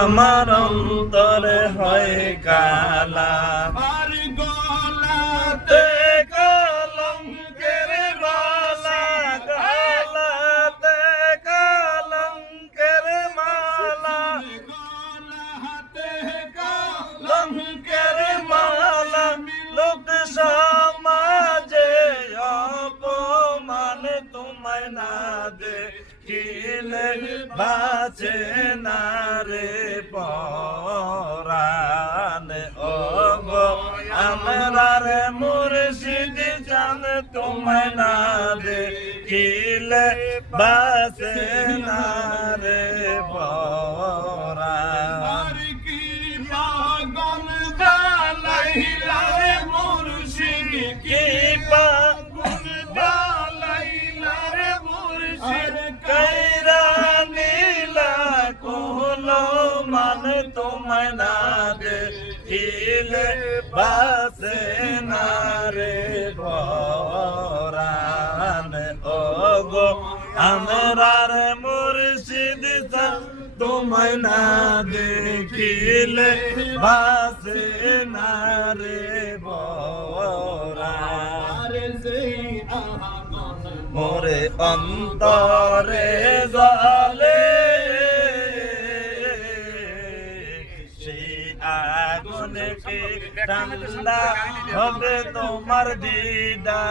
আমার অন্তরে হয় কালা, আর গলাতে কলঙ্কের মালা, গলাতে কলঙ্কের মালা, গলাতে কলঙ্কের মালা, লোক সমাজে অপমান তোমায় না দেখিলে বাঁচে না রে পরাণ। ও গো আমরার মুর্শিদ চাঁদ তোমায় না দেখিলে বাঁচে না রে পরাণ। আর কি পাগল বালাইলা রে মুর্শিদ, কি পাগল বালাইলা রে মুর্শিদ, কাইরা নীলা কোলো মান তোমায় না দেখিলে বাসে না রে পরাণ। ও গো আমরার মুর্শিদ তোমায় না দেখিলে বাসে না রে পরাণ। আর সেই আগুন মোরে অন্তরে জলে, সেই আগুন কি ঠান্ডা হবে তোমার দিদার।